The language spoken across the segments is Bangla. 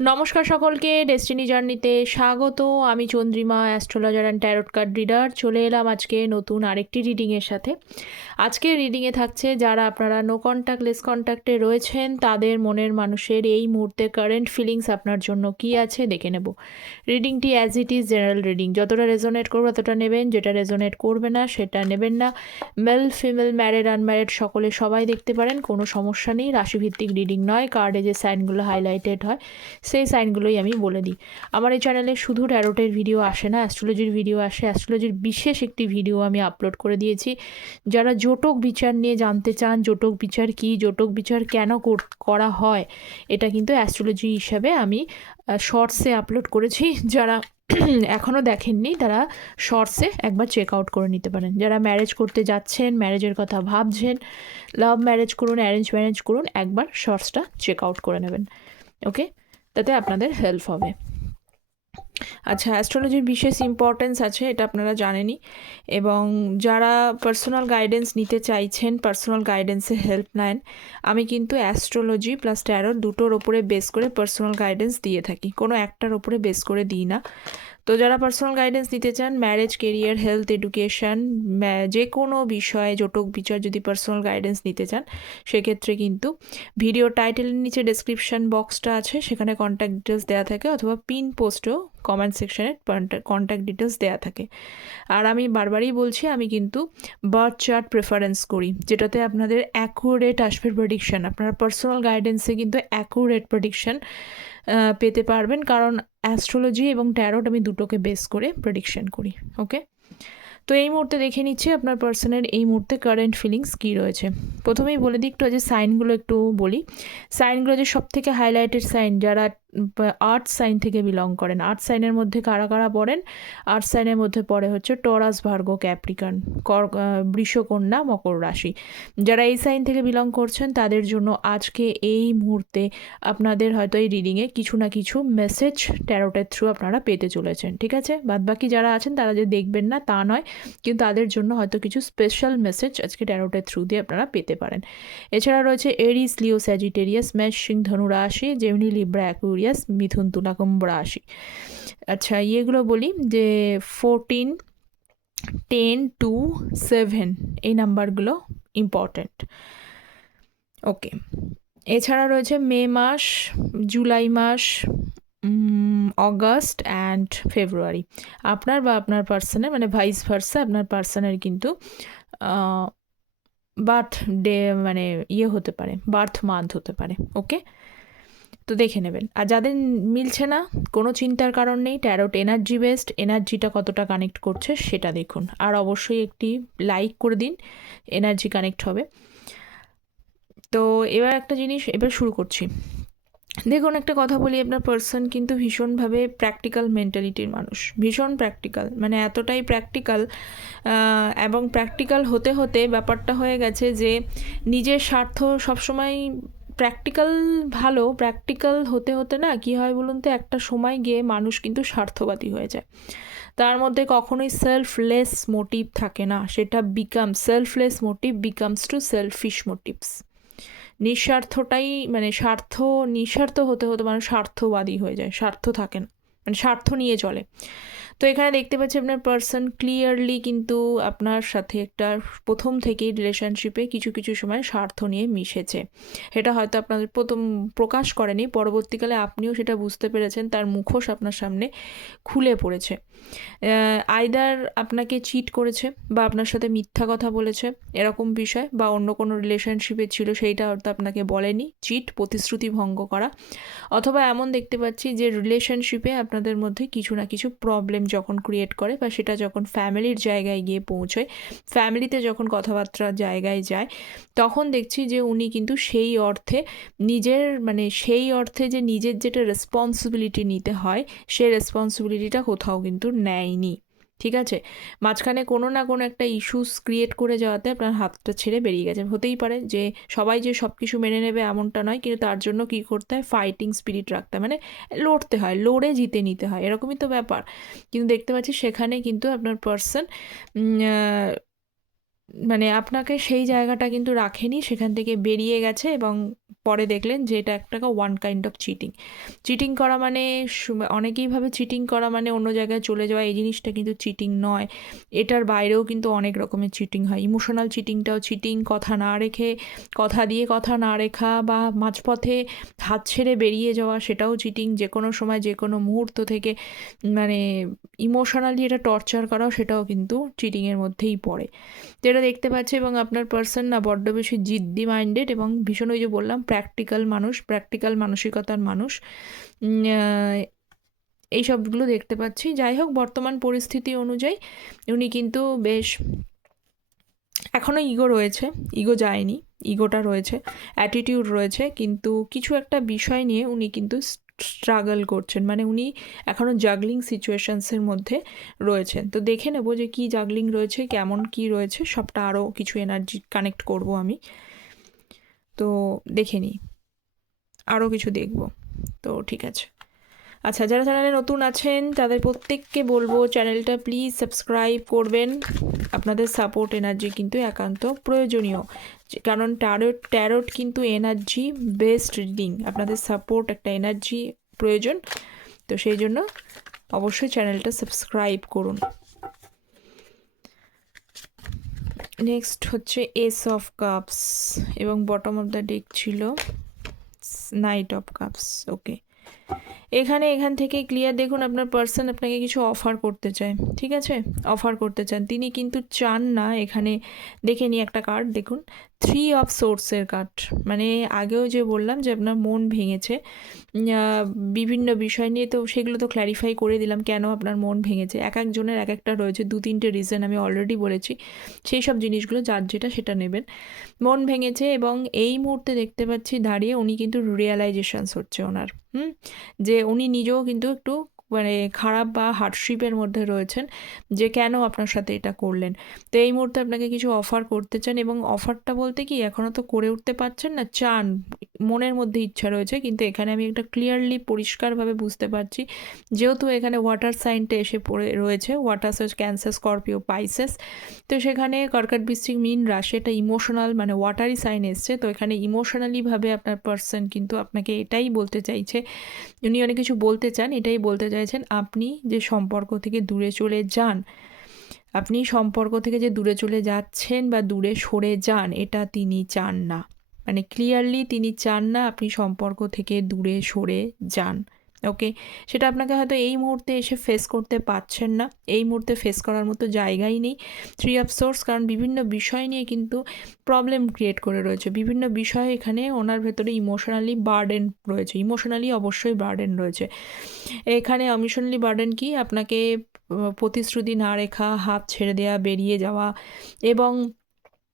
নমস্কার সকলকে ডেস্টিনি জার্নিতে স্বাগত। আমি Chandrima astrologer and tarot card reader চলে এলাম আজকে নতুন আরেকটি রিডিংয়ের সাথে। আজকে রিডিংয়ে থাকছে, যারা আপনারা নো কন্ট্যাক্ট লেস কন্ট্যাক্টে রয়েছেন, তাদের মনের মানুষের এই মুহূর্তে কারেন্ট ফিলিংস আপনার জন্য কি আছে দেখে নেব। রিডিংটি as it is general reading যতটা রেজোনেট করবে, ততটা নেবেন। যেটা রেজোনেট করবে না, সেটা নেবেন না। মেল ফিমেল ম্যারিড আনম্যারিড সকলে সবাই দেখতে পারেন, কোনো সমস্যা নেই। রাশিভিত্তিক রিডিং নয়। কার্ডে যে সাইনগুলো হাইলাইটেড হয় সেই সাইনগুলোই আমি বলে দিই। আমার এই চ্যানেলে শুধু ট্যারোটের ভিডিও আসে না অ্যাস্ট্রোলজির ভিডিও আসে। অ্যাস্ট্রোলজির বিশেষ একটি ভিডিও আমি আপলোড করে দিয়েছি। যারা জোটক বিচার নিয়ে জানতে চান, জোটক বিচার কি, জোটক বিচার কেন কর- হয়, এটা কিন্তু অ্যাস্ট্রোলজি হিসাবে আমি শর্টসে আপলোড করেছি। যারা এখনও দেখেননি, তারা শর্টসে একবার চেক আউট করে নিতে পারেন। যারা ম্যারেজ করতে যাচ্ছেন ম্যারেজের কথা ভাবছেন লাভ ম্যারেজ করুন অ্যারেঞ্জ ম্যারেজ করুন, একবার শর্টসটা চেক আউট করে নেবেন। ওকে তাতে আপনাদের হেল্প হবে। আচ্ছা অ্যাস্ট্রোলজির বিশেষ ইম্পর্টেন্স আছে, এটা আপনারা জানেনই। এবং যারা পার্সোনাল গাইডেন্স নিতে চাইছেন পার্সোনাল গাইডেন্সে হেল্প নেন, আমি কিন্তু অ্যাস্ট্রোলজি প্লাস ট্যারো দুটোর ওপরে বেস করে পার্সোনাল গাইডেন্স দিয়ে থাকি। কোনো একটার ওপরে বেস করে দিই না। তো যারা পার্সোনাল গাইডেন্স নিতে চান ম্যারেজ কেরিয়ার হেলথ এডুকেশন যে কোনো বিষয়ে জটক বিচার যদি পার্সোনাল গাইডেন্স নিতে চান, সেক্ষেত্রে কিন্তু ভিডিও টাইটেলের নিচে ডেসক্রিপশন বক্সটা আছে, সেখানে কন্ট্যাক্ট ডিটেলস দেওয়া থাকে অথবা পিন পোস্টেও কমেন্ট সেকশনে কন্ট্যাক্ট ডিটেলস দেওয়া থাকে। আর আমি বারবারই বলছি, আমি কিন্তু বার্থ চার্ট প্রেফারেন্স করি, যেটাতে আপনাদের অ্যাকুরেট আসবে প্রেডিকশন আপনার পার্সোনাল গাইডেন্সে কিন্তু অ্যাকুরেট প্রেডিকশন পেতে পারবেন, কারণ অ্যাস্ট্রোলজি এবং ট্যারোট আমি দুটোকে বেস করে প্রেডিকশন করি ওকে তো এই মুহূর্তে দেখে নিচ্ছি আপনার পার্সনের এই মুহূর্তে কারেন্ট ফিলিংস কী রয়েছে। প্রথমেই বলে দিই, একটু যে সাইনগুলো একটু বলি। সাইনগুলো যে সব থেকে হাইলাইটেড সাইন যারা আর্ট সাইন থেকে বিলং করেন। আর্ট সাইনের মধ্যে কারা কারা পড়েন? আর্ট সাইনের মধ্যে পড়ে হচ্ছে টরাস ভার্গো ক্যাপ্রিকান, কর বৃষকন্যা, মকর রাশি। যারা এই সাইন থেকে বিলং করছেন, তাদের জন্য আজকে এই মুহূর্তে আপনাদের হয়তো এই রিডিংয়ে কিছু না কিছু মেসেজ ট্যারোটের থ্রু আপনারা পেতে চলেছেন, ঠিক আছে? বাদবাকি যারা আছেন, তারা যে দেখবেন না তা নয়, কিন্তু তাদের জন্য হয়তো কিছু স্পেশাল মেসেজ আজকে ট্যারোটের থ্রু দিয়ে আপনারা পেতে পারেন। এছাড়া রয়েছে এরিস লিও স্যাজিটেরিয়াস ম্যাচ সিং ধনু রাশি জেমিনি লিব্রা অ্যাকুরিয়াস মিথুন কুম্ভ রাশি আচ্ছা ইয়েগুলো বলি যে ফোরটিন টেন টু সেভেন এই নাম্বারগুলো ইম্পর্ট্যান্ট ওকে এছাড়া রয়েছে মে মাস, জুলাই মাস অগাস্ট অ্যান্ড ফেব্রুয়ারি। আপনার বা আপনার পার্সনের মানে ভাইস ভার্সা আপনার পার্সনের কিন্তু বার্থ ডে মানে ইয়ে হতে পারে, বার্থ মান্থ হতে পারে ওকে তো দেখে নেবেন। আর যাদের মিলছে না, কোনো চিন্তার কারণ নেই ট্যারোট এনার্জি বেসড এনার্জিটা কতটা কানেক্ট করছে সেটা দেখুন। আর অবশ্যই একটি লাইক করে দিন এনার্জি কানেক্ট হবে। তো এবার একটা জিনিস, এবার শুরু করছি। দেখুন, একটা কথা বলি, আপনার পার্সন কিন্তু ভীষণভাবে প্র্যাকটিক্যাল মেন্টালিটির মানুষ। ভীষণ প্র্যাকটিক্যাল মানে এতটাই প্র্যাকটিক্যাল এবং প্র্যাকটিক্যাল হতে হতে ব্যাপারটা হয়ে গেছে যে নিজের স্বার্থ সবসময় প্র্যাকটিক্যাল ভালো প্র্যাকটিক্যাল হতে হতে না কি হয় বলুন তো, একটা সময় গিয়ে মানুষ কিন্তু স্বার্থবাদী হয়ে যায়। তার মধ্যে কখনোই সেলফলেস মোটিভ থাকে না, সেটা become selfless motive becomes to selfish motives নিঃস্বার্থটাই মানে স্বার্থ, নিঃস্বার্থ হতে হতে মানুষ স্বার্থবাদী হয়ে যায়, স্বার্থ থাকে না মানে স্বার্থ নিয়ে চলে। তো এখানে দেখতে পাচ্ছি আপনার পার্সন ক্লিয়ারলি কিন্তু আপনার সাথে একটা প্রথম থেকেই রিলেশনশিপে কিছু কিছু সময় স্বার্থ নিয়ে মিশেছে। এটা হয়তো আপনাদের প্রথম প্রকাশ করেনি, পরবর্তীকালে আপনিও সেটা বুঝতে পেরেছেন, তার মুখোশ আপনার সামনে খুলে পড়েছে। আইদার আপনাকে চিট করেছে বা আপনার সাথে মিথ্যা কথা বলেছে, এরকম বিষয় বা অন্য কোনো রিলেশনশিপে ছিল সেইটা হয়তো আপনাকে বলেনি চিট প্রতিশ্রুতি ভঙ্গ করা। অথবা এমন দেখতে পাচ্ছি যে রিলেশনশিপে আপনাদের মধ্যে কিছু না কিছু প্রবলেম যখন ক্রিয়েট করে বা সেটা যখন ফ্যামিলির জায়গায় গিয়ে পৌঁছয় ফ্যামিলিতে যখন কথাবার্তার জায়গায় যায়, তখন দেখছি যে উনি কিন্তু সেই অর্থে নিজের মানে সেই অর্থে যে নিজের যেটা রেসপন্সিবিলিটি নিতে হয়, সেই রেসপন্সিবিলিটিটা কোথাও কিন্তু নেয়নি। ঠিক আছে? মাঝখানে কোনো না কোনো একটা ইস্যুস ক্রিয়েট করে যাওয়াতে আপনার হাতটা ছেড়ে বেরিয়ে গেছে। হতেই পারে যে সবাই যে সব কিছু মেনে নেবে এমনটা নয়, কিন্তু তার জন্য কী করতে হয়? ফাইটিং স্পিরিট রাখতে হয়। মানে লড়তে হয়, লড়ে জিতে নিতে হয়। এরকমই তো ব্যাপার। কিন্তু দেখতে পাচ্ছি সেখানে কিন্তু আপনার পার্সন মানে আপনাকে সেই জায়গাটা কিন্তু রাখেনি, সেখান থেকে বেরিয়ে গেছে এবং পরে দেখলেন যে এটা একটা one kind of cheating cheating করা মানে সু- অনেকেই ভাবে চিটিং করা মানে অন্য জায়গায় চলে যাওয়া, এই জিনিসটা কিন্তু চিটিং নয়। এটার বাইরেও কিন্তু অনেক রকমের চিটিং হয়। ইমোশনাল চিটিংটাও চিটিং কথা না রেখে, কথা দিয়ে কথা না রেখা বা মাঝপথে হাত ছেড়ে বেরিয়ে যাওয়া, সেটাও চিটিং যে কোনো সময় যে কোনো মুহূর্ত থেকে মানে ইমোশনালি এটা টর্চার করাও, সেটাও কিন্তু চিটিংয়ের মধ্যেই পড়ে। যেটা দেখতে পাচ্ছি এবং আপনার পার্সন না বড্ড বেশি জিদ্দি মাইন্ডেড এবং ভীষণ ওই যে বললাম প্র্যাকটিক্যাল মানুষ প্র্যাকটিক্যাল মানসিকতার মানুষ। এই সবগুলো দেখতে পাচ্ছি। যাই হোক, বর্তমান পরিস্থিতি অনুযায়ী উনি কিন্তু বেশ এখনও ইগো রয়েছে। ইগো যায়নি ইগোটা রয়েছে অ্যাটিটিউড রয়েছে। কিন্তু কিছু একটা বিষয় নিয়ে উনি কিন্তু স্ট্রাগল করছেন মানে উনি এখনও জাগলিং সিচুয়েশানসের মধ্যে রয়েছেন। তো দেখে নেব যে কী জাগলিং রয়েছে, কেমন কি রয়েছে, সবটা আরও কিছু এনার্জি কানেক্ট করব আমি। তো দেখে নিই আরও কিছু দেখব। তো ঠিক আছে। আচ্ছা যারা চ্যানেলে নতুন আছেন, তাদের প্রত্যেককে বলব চ্যানেলটা প্লিজ সাবস্ক্রাইব করবেন। আপনাদের সাপোর্ট এনার্জি কিন্তু একান্ত প্রয়োজনীয়। কারণ ট্যারোট ট্যারোট কিন্তু এনার্জি বেস্ট রিডিং আপনাদের সাপোর্ট একটা এনার্জি প্রয়োজন। তো সেই জন্য অবশ্যই চ্যানেলটা সাবস্ক্রাইব করুন। নেক্সট হচ্ছে এস অফ কাপস এবং বটম অফ দ্য ডেক ছিল নাইট অফ কাপস ওকে এখানে এখান থেকে ক্লিয়ার দেখুন আপনার পার্সন আপনাকে কিছু অফার করতে চায়, ঠিক আছে? অফার করতে চান। তিনি কিন্তু চান না এখানে দেখে নিই একটা কার্ড দেখুন। থ্রি অফ সোর্সের কার্ড মানে আগেও যে বললাম যে আপনার মন ভেঙেছে বিভিন্ন বিষয় নিয়ে তো সেগুলো তো ক্ল্যারিফাই করে দিলাম কেন আপনার মন ভেঙেছে। এক একজনের এক একটা রয়েছে, দু তিনটে রিজন আমি অলরেডি বলেছি। সেই সব জিনিসগুলো যার যেটা সেটা নেবেন। মন ভেঙেছে এবং এই মুহূর্তে দেখতে পাচ্ছি দাঁড়িয়ে উনি কিন্তু রিয়েলাইজেশনস হচ্ছে ওনার, হুম? যে উনি নিজেও কিন্তু একটু মানে খারাপ বা হার্ডশিপের মধ্যে রয়েছেন যে কেন আপনার সাথে এটা করলেন? তো এই মুহূর্তে আপনাকে কিছু অফার করতে চান এবং অফারটা বলতে কি এখনও তো করে উঠতে পারছেন না, চান, মনের মধ্যে ইচ্ছা রয়েছে কিন্তু এখানে আমি একটা ক্লিয়ারলি পরিষ্কারভাবে বুঝতে পারছি। যেহেতু এখানে ওয়াটার সাইনটা এসে পড়ে রয়েছে ওয়াটার সাইজ ক্যান্সার স্করপিও পাইসেস তো সেখানে কর্কট, বৃশ্চিক, মিন রাশি এটা ইমোশনাল মানে ওয়াটারি সাইন এসছে। তো এখানে ইমোশনালিভাবে আপনার পার্সন কিন্তু আপনাকে এটাই বলতে চাইছে। উনি অনেক কিছু বলতে চান, এটাই বলতে চাইছেন, আপনি যে সম্পর্ক থেকে দূরে চলে যান, আপনি সম্পর্ক থেকে যে দূরে চলে যাচ্ছেন বা দূরে সরে যান, এটা তিনি চান না। মানে ক্লিয়ারলি তিনি চান না আপনি সম্পর্ক থেকে দূরে সরে যান। ওকে? সেটা আপনাকে হয়তো এই মুহূর্তে এসে ফেস করতে পারছেন না। এই মুহূর্তে ফেস করার মতো জায়গাই নেই। থ্রি অফ সোর্স কারণ বিভিন্ন বিষয় নিয়ে কিন্তু প্রবলেম ক্রিয়েট করে রয়েছে। বিভিন্ন বিষয় এখানে ওনার ভেতরে ইমোশনালি বার্ডেন রয়েছে। ইমোশনালি অবশ্যই বার্ডেন রয়েছে। এখানে ইমোশনালি বার্ডেন কি? আপনাকে প্রতিশ্রুতি না রেখা, হাত ছেড়ে দেওয়া বেরিয়ে যাওয়া এবং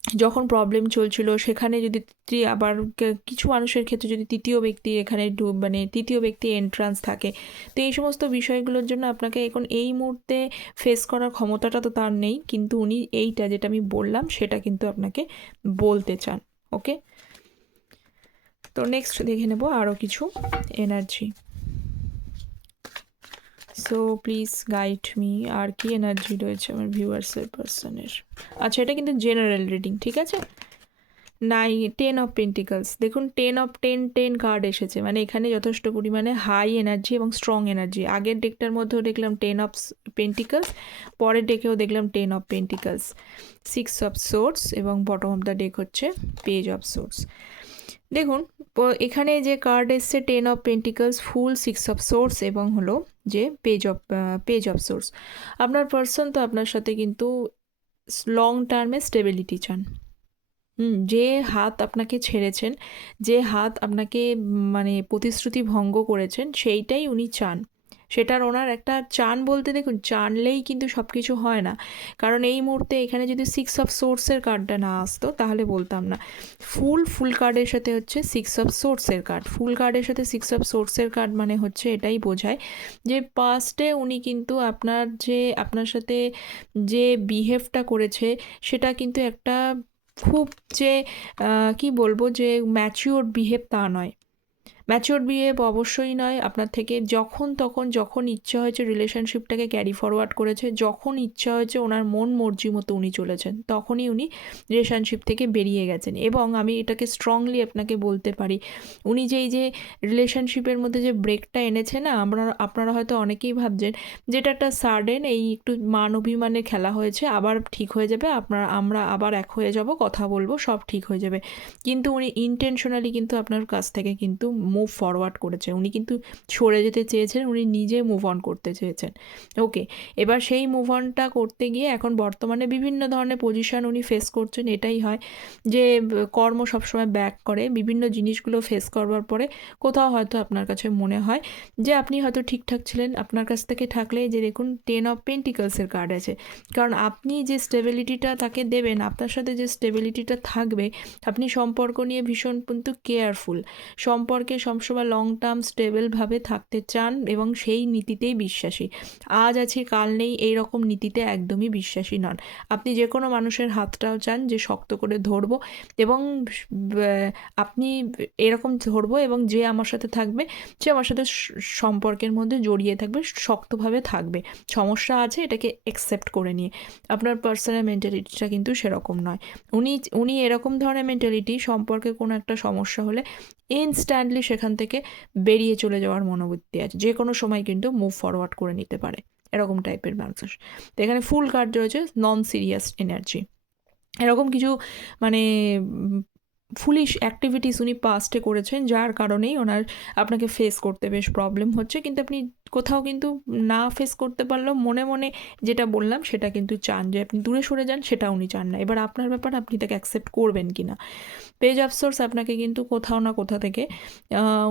যখন প্রবলেম চলছিল, সেখানে যদি আবার কিছু মানুষের ক্ষেত্রে যদি তৃতীয় ব্যক্তি এখানে মানে তৃতীয় ব্যক্তি এন্ট্রান্স থাকে, তো এই সমস্ত বিষয়গুলোর জন্য আপনাকে এখন এই মুহূর্তে ফেস করার ক্ষমতাটা তো তার নেই, কিন্তু উনি এইটা যেটা আমি বললাম, সেটা কিন্তু আপনাকে বলতে চান ওকে তো নেক্সট দেখে নেব আরও কিছু energy so please guide me আর কি এনার্জি রয়েছে আমার ভিউয়ার্সের পার্সনের আচ্ছা এটা কিন্তু জেনারেল রিডিং ঠিক আছে? নাই টেন অফ পেন্টিকলস দেখুন ten of ten ten card এসেছে। মানে এখানে যথেষ্ট পরিমাণে হাই এনার্জি এবং স্ট্রং এনার্জি আগের ডেকটার মধ্যেও দেখলাম টেন অফ পেন্টিকলস পরের ডেকেও দেখলাম ten of pentacles six of swords এবং বটম অফ দ্য ডেক হচ্ছে পেজ অফ সোর্স দেখুন এখানে যে কার্ড এসছে ten of pentacles fool six of swords এবং হলো যে page of page of swords আপনার পার্সন তো আপনার সাথে কিন্তু লং টার্মে স্টেবিলিটি চান। যে হাত আপনাকে ছেড়েছেন, যে হাত আপনাকে মানে প্রতিশ্রুতি ভঙ্গ করেছেন, সেইটাই উনি চান। সেটার ওনার একটা চান বলতে দেখুন, চানলেই কিন্তু সব কিছু হয় না। কারণ এই মুহূর্তে এখানে যদি সিক্স অফ সোর্সের কার্ডটা না আসতো, তাহলে বলতাম না। ফুল ফুল কার্ডের সাথে হচ্ছে সিক্স অফ সোর্সের কার্ড ফুল কার্ডের সাথে সিক্স অফ সোর্সের কার্ড মানে হচ্ছে এটাই বোঝায় যে পাস্টে উনি কিন্তু আপনার যে, আপনার সাথে যে বিহেভটা করেছে, সেটা কিন্তু একটা খুব যে কি বলব যে ম্যাচিওর বিহেভ তা নয়। ম্যাচিওর বিয়ে অবশ্যই নয়। আপনার থেকে যখন তখন যখন ইচ্ছা হয়েছে রিলেশনশিপটাকে ক্যারি ফরওয়ার্ড করেছে, যখন ইচ্ছা হয়েছে ওনার মন মর্জি মতো উনি চলেছেন, তখনই উনি রিলেশনশিপ থেকে বেরিয়ে গেছেন। এবং আমি এটাকে স্ট্রংলি আপনাকে বলতে পারি, উনি যেই যে রিলেশনশিপের মধ্যে যে ব্রেকটা এনেছে না, আমরা, আপনারা হয়তো অনেকেই ভাবছেন যেটা একটা সাডেন এই একটু মান অভিমানে খেলা হয়েছে, আবার ঠিক হয়ে যাবে, আপনার, আমরা আবার এক হয়ে যাব, কথা বলব, সব ঠিক হয়ে যাবে। কিন্তু উনি ইন্টেনশনালি কিন্তু আপনার কাছ থেকে কিন্তু মুভ ফরওয়ার্ড করেছে। উনি কিন্তু সরে যেতে চেয়েছেন, উনি নিজে মুভ অন করতে চেয়েছেন। ওকে এবার সেই মুভ অনটা করতে গিয়ে এখন বর্তমানে বিভিন্ন ধরনের পজিশন উনি ফেস করছেন। এটাই হয় যে, কর্ম সবসময় ব্যাক করে, বিভিন্ন জিনিসগুলো ফেস করবার পরে কোথাও হয়তো আপনার কাছে মনে হয় যে, আপনি হয়তো ঠিকঠাক ছিলেন। আপনার কাছ থেকে থাকলে যে দেখুন টেন অফ পেন্টিকলসের কার্ড আছে। কারণ আপনি যে স্টেবিলিটিটা তাকে দেবেন, আপনার সাথে যে স্টেবিলিটিটা থাকবে, আপনি সম্পর্ক নিয়ে ভীষণ কিন্তু কেয়ারফুল সম্পর্কে সবসময় লং টার্ম স্টেবলভাবে থাকতে চান এবং সেই নীতিতেই বিশ্বাসী। আজ আছে, কাল নেই, এই রকম নীতিতে একদমই বিশ্বাসী নন। আপনি যে কোনো মানুষের হাতটাও চান যে শক্ত করে ধরবো এবং আপনি এরকম ধরবো এবং যে আমার সাথে থাকবে, সে আমার সাথে সম্পর্কের মধ্যে জড়িয়ে থাকবে, শক্তভাবে থাকবে। সমস্যা আছে, এটাকে অ্যাকসেপ্ট করে নিয়ে। আপনার পার্সোনাল মেন্টালিটিটা কিন্তু সেরকম নয়। উনি উনি এরকম ধরনের মেন্টালিটি সম্পর্কে কোনো একটা সমস্যা হলে ইনস্ট্যান্টলি সেখান থেকে বেরিয়ে চলে যাওয়ার মনোবৃত্তি আছে। যে কোনো সময় কিন্তু মুভ ফরওয়ার্ড করে নিতে পারে। এরকম টাইপের মানুষ। তো এখানে ফুল কার্ড রয়েছে নন সিরিয়াস এনার্জি এরকম কিছু মানে ফুলিশ অ্যাক্টিভিটিস উনি পাস্টে করেছেন, যার কারণেই ওনার আপনাকে ফেস করতে বেশ প্রবলেম হচ্ছে। কিন্তু আপনি কোথাও কিন্তু না ফেস করতে পারলেও মনে মনে যেটা বললাম সেটা কিন্তু চান যে আপনি দূরে সরে যান সেটা উনি চান না। এবার আপনার ব্যাপার আপনি তাকে অ্যাকসেপ্ট করবেন কি না পেজ অফ সোর্স আপনাকে কিন্তু কোথাও না কোথা থেকে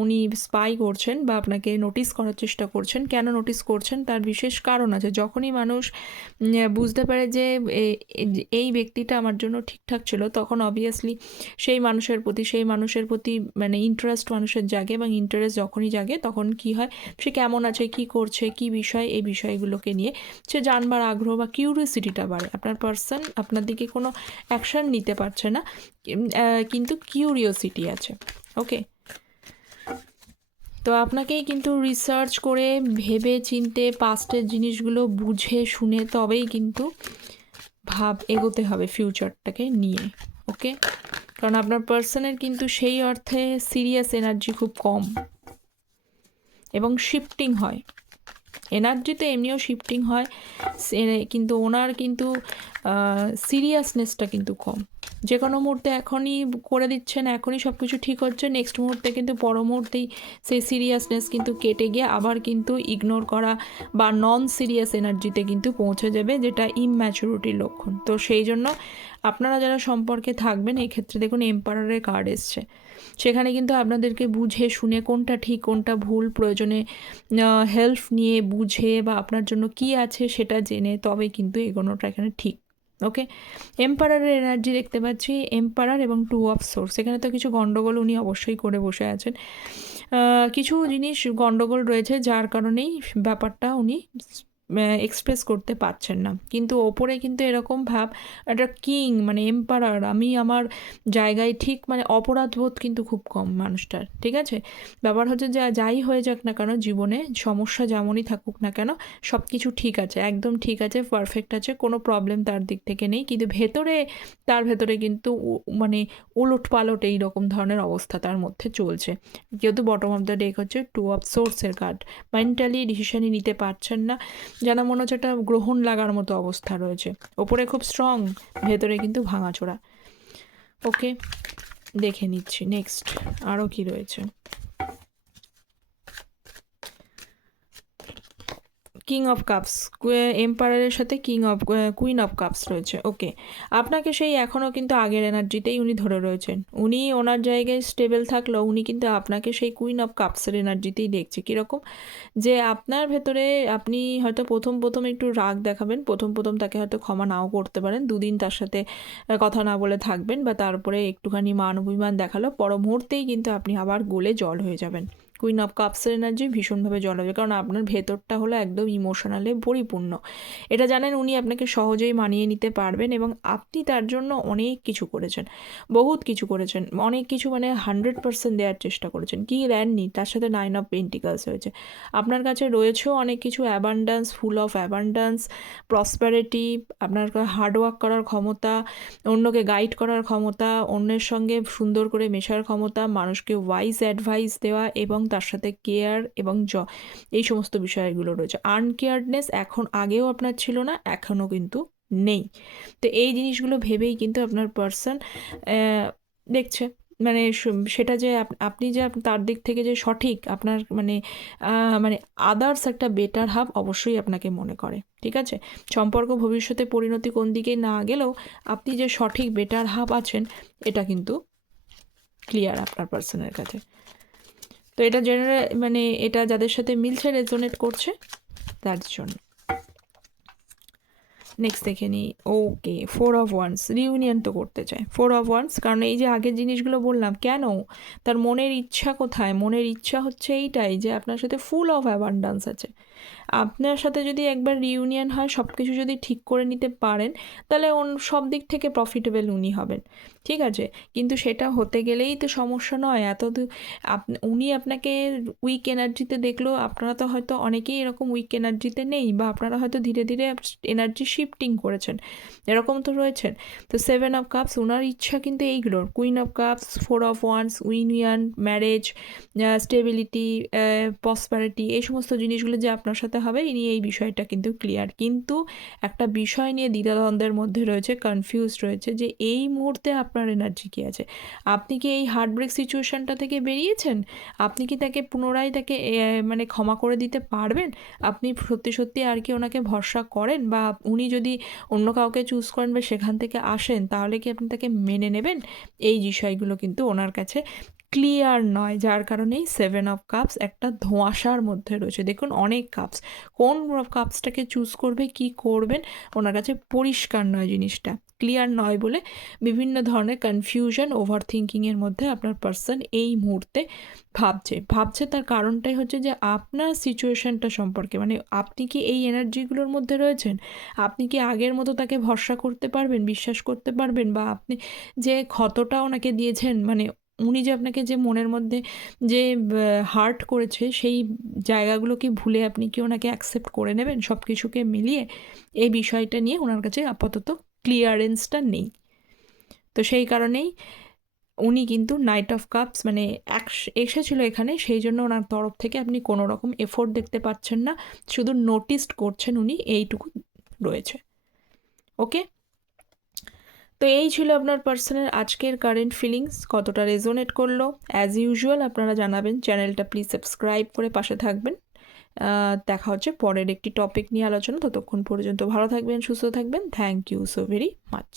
উনি স্পাই করছেন বা আপনাকে নোটিস করার চেষ্টা করছেন। কেন নোটিস করছেন? তার বিশেষ কারণ আছে। যখনই মানুষ বুঝতে পারে যে এই ব্যক্তিটা আমার জন্য ঠিকঠাক ছিল, তখন অবভিয়াসলি সেই মানুষের প্রতি, সেই মানুষের প্রতি মানে ইন্টারেস্ট মানুষের জাগে এবং ইন্টারেস্ট যখনই জাগে তখন কি হয়? সে কেমন আছে কি করছে, কি বিষয়, এই বিষয়গুলোকে নিয়ে সে জানবার আগ্রহ বা কিউরিয়াসিটিটা বাড়ে। আপনার পার্সন আপনার দিকে কোনো অ্যাকশান নিতে পারছে না কিন্তু কিউরিওসিটি আছে ওকে তো আপনাকেই কিন্তু রিসার্চ করে ভেবে চিনতে পাস্টের জিনিসগুলো বুঝে, শুনে তবেই কিন্তু ভাব এগোতে হবে ফিউচারটাকে নিয়ে ওকে কারণ আপনার পার্সনের কিন্তু সেই অর্থে সিরিয়াস এনার্জি খুব কম। এবং শিফটিং হয়। এনার্জি তো এমনিও শিফটিং হয় কিন্তু ওনার কিন্তু সিরিয়াসনেসটা কিন্তু কম। যে কোনো মুহূর্তে এখনই করে দিচ্ছেন, এখনই সব কিছু ঠিক হচ্ছে। নেক্সট মুহূর্তে কিন্তু পর মুহূর্তেই সেই সিরিয়াসনেস কিন্তু কেটে গিয়ে আবার কিন্তু ইগনোর করা বা নন সিরিয়াস এনার্জিতে কিন্তু পৌঁছে যাবে, যেটা ইম্যাচুরিটির লক্ষণ। তো সেই জন্য আপনারা যারা সম্পর্কে থাকবেন, এই ক্ষেত্রে দেখুন এম্পায়ারের কার্ড এসছে। সেখানে কিন্তু আপনাদেরকে বুঝে শুনে কোনটা ঠিক, কোনটা ভুল, প্রয়োজনে হেল্প নিয়ে বুঝে বা আপনার জন্য কি আছে সেটা জেনে তবে কিন্তু এগোনোটা এখানে ঠিক। ওকে? এম্পারারের এনার্জি দেখতে পাচ্ছি এম্পারার এবং টু অফ সোর্স এখানে তো কিছু গণ্ডগোল উনি অবশ্যই করে বসে আছেন। কিছু জিনিস গণ্ডগোল রয়েছে, যার কারণেই ব্যাপারটা উনি এক্সপ্রেস করতে পারছেন না। কিন্তু ওপরে কিন্তু এরকম ভাব, একটা কিং মানে এম্পারার আমি আমার জায়গায় ঠিক মানে অপরাধবোধ কিন্তু খুব কম মানুষটার, ঠিক আছে? ব্যাপার হচ্ছে যা, যাই হয়ে যাক না কেন জীবনে, সমস্যা যেমনই থাকুক না কেন সব কিছু ঠিক আছে, একদম ঠিক আছে পারফেক্ট আছে, কোনো প্রবলেম তার দিক থেকে নেই, কিন্তু ভেতরে, তার ভেতরে কিন্তু মানে উলট পালট এই রকম ধরনের অবস্থা তার মধ্যে চলছে। যেহেতু বটম অফ দ্য ডেক হচ্ছে টু অফ সোর্সের কার্ড মেন্টালি ডিসিশনই নিতে পারছেন না। যেন মনে হচ্ছে একটা গ্রহণ লাগার মতো অবস্থা রয়েছে। ওপরে খুব স্ট্রং ভেতরে কিন্তু ভাঙাচোরা। ওকে দেখে নিচ্ছি। নেক্সট আরও কি রয়েছে? কিং অফ কাপস এম্পায়ারের সাথে king of queen of cups রয়েছে ওকে আপনাকে সেই এখনও কিন্তু আগের এনার্জিতেই উনি ধরে রয়েছেন। উনি ওনার জায়গায় স্টেবল থাকলেও উনি কিন্তু আপনাকে সেই কুইন অফ কাপসের এনার্জিতেই দেখছে, কীরকম? যে আপনার ভেতরে আপনি হয়তো প্রথম প্রথম একটু রাগ দেখাবেন, প্রথম প্রথম তাকে হয়তো ক্ষমা নাও করতে পারেন, দুদিন তার সাথে কথা না বলে থাকবেন বা তারপরে একটুখানি মান অভিমান দেখাল পর মুহূর্তেই কিন্তু আপনি আবার গোলে জল হয়ে যাবেন। কুইন অফ কাপসের এনার্জি ভীষণভাবে জলাবে কারণ আপনার ভেতরটা হলো একদম ইমোশনালে পরিপূর্ণ। এটা জানেন, উনি আপনাকে সহজেই মানিয়ে নিতে পারবেন এবং আপনি তার জন্য অনেক কিছু করেছেন। বহুত কিছু করেছেন। অনেক কিছু মানে হান্ড্রেড পার্সেন্ট দেওয়ার চেষ্টা করেছেন। কি দেননি তার সাথে নাইন অফ পেন্টিকালস হয়েছে। আপনার কাছে রয়েছেও অনেক কিছু abundance full of abundance prosperity আপনার হার্ডওয়ার্ক করার ক্ষমতা, অন্যকে গাইড করার ক্ষমতা, অন্যের সঙ্গে সুন্দর করে মেশার ক্ষমতা, মানুষকে ওয়াইজ অ্যাডভাইস দেওয়া এবং তার সাথে কেয়ার এবং জ, এই সমস্ত বিষয়গুলো রয়েছে। আনকেয়ার্ডনেস এখন আগেও আপনার ছিল না, এখনও কিন্তু নেই। তো এই জিনিসগুলো ভেবেই কিন্তু আপনার পার্সন দেখছে মানে সেটা যে আপ- আপনি যে তার দিক থেকে যে সঠিক, আপনার মানে মানে আদার্স একটা বেটার হাব অবশ্যই আপনাকে মনে করে, ঠিক আছে? সম্পর্ক ভবিষ্যতে পরিণতি কোন দিকে না গেলেও আপনি যে সঠিক বেটার হাব আছেন, এটা কিন্তু ক্লিয়ার আপনার পার্সনের কাছে। এটা জেনারেল মানে এটা যাদের সাথে মিলছে রেজোনেট করছে তার জন্য। নেক্সট দেখে নিই okay four of wands reunion তো করতে চায়। ফোর অফ ওয়ান্স কারণ এই যে আগের জিনিসগুলো বললাম, কেন? তার মনের ইচ্ছা কোথায়? মনের ইচ্ছা হচ্ছে এইটাই যে আপনার সাথে ফুল অফ অ্যাবান্ডান্স আছে। আপনার সাথে যদি একবার রিউনিয়ন হয় সব কিছু যদি ঠিক করে নিতে পারেন, তাহলে সব দিক থেকে প্রফিটেবল উনি হবেন। ঠিক আছে? কিন্তু সেটা হতে গেলেই তো সমস্যা নয়। এত উনি আপনাকে উইক এনার্জিতে দেখল, আপনারা তো হয়তো অনেকেই এরকম উইক এনার্জিতে নেই, বা আপনারা হয়তো ধীরে ধীরে এনার্জি শিফটিং করেছেন। এরকম তো রয়েছেন। তো সেভেন অফ কাপস ওনার ইচ্ছা কিন্তু এইগুলোর queen of cups four of wands union marriage stability prosperity এই সমস্ত জিনিসগুলো যে আপনার সাথে হবে। ইনি এই বিষয়টা কিন্তু ক্লিয়ার কিন্তু একটা বিষয় নিয়ে দ্বিধাদ্বন্দ্বের মধ্যে রয়েছে কনফিউজ রয়েছে যে এই মুহূর্তে আপনার এনার্জি কী আছে? আপনি কি এই হার্টব্রেক সিচুয়েশনটা থেকে বেরিয়েছেন? আপনি কি তাকে পুনরায় তাকে মানে ক্ষমা করে দিতে পারবেন? আপনি সত্যি সত্যি আর কি ওনাকে ভরসা করেন? বা উনি যদি অন্য কাউকে চুজ করেন বা সেখান থেকে আসেন, তাহলে কি আপনি তাকে মেনে নেবেন? এই বিষয়গুলো কিন্তু ওনার কাছে ক্লিয়ার নয়, যার কারণেই সেভেন অফ কাপস একটা ধোঁয়াশার মধ্যে রয়েছে। দেখুন, অনেক কাপস কোন কাপসটাকে চুজ করবে, কি করবেন, ওনার কাছে পরিষ্কার নয় জিনিসটা। ক্লিয়ার নয় বলে বিভিন্ন ধরনের কনফিউশন ওভার থিঙ্কিংয়ের মধ্যে আপনার পার্সন এই মুহূর্তে ভাবছে। ভাবছে তার কারণটাই হচ্ছে যে, আপনার সিচুয়েশনটা সম্পর্কে মানে আপনি কি এই এনার্জিগুলোর মধ্যে রয়েছেন? আপনি কি আগের মতো তাকে ভরসা করতে পারবেন, বিশ্বাস করতে পারবেন? বা আপনি যে ক্ষতটা ওনাকে দিয়েছেন মানে উনি যে আপনাকে যে মনের মধ্যে যে হার্ট করেছে, সেই জায়গাগুলোকে ভুলে আপনি কি ওনাকে অ্যাকসেপ্ট করে নেবেন? সব কিছুকে মিলিয়ে এই বিষয়টা নিয়ে ওনার কাছে আপাতত ক্লিয়ারেন্সটা নেই। তো সেই কারণেই উনি কিন্তু নাইট অফ কাপস মানে এসেছিল এখানে, সেই জন্য ওনার তরফ থেকে আপনি কোনো রকম এফোর্ট দেখতে পাচ্ছেন না। শুধু নোটিসড করছেন উনি, এইটুকু রয়েছে। ওকে তো এই ছিল আপনার পার্সনের আজকের কারেন্ট ফিলিংস কতটা রেজোনেট করল। অ্যাজ ইউজুয়াল আপনারা জানাবেন চ্যানেলটা প্লিজ সাবস্ক্রাইব করে পাশে থাকবেন। দেখা হচ্ছে পরের একটি টপিক নিয়ে আলোচনা। ততক্ষণ পর্যন্ত ভালো থাকবেন, সুস্থ থাকবেন। Thank you so very much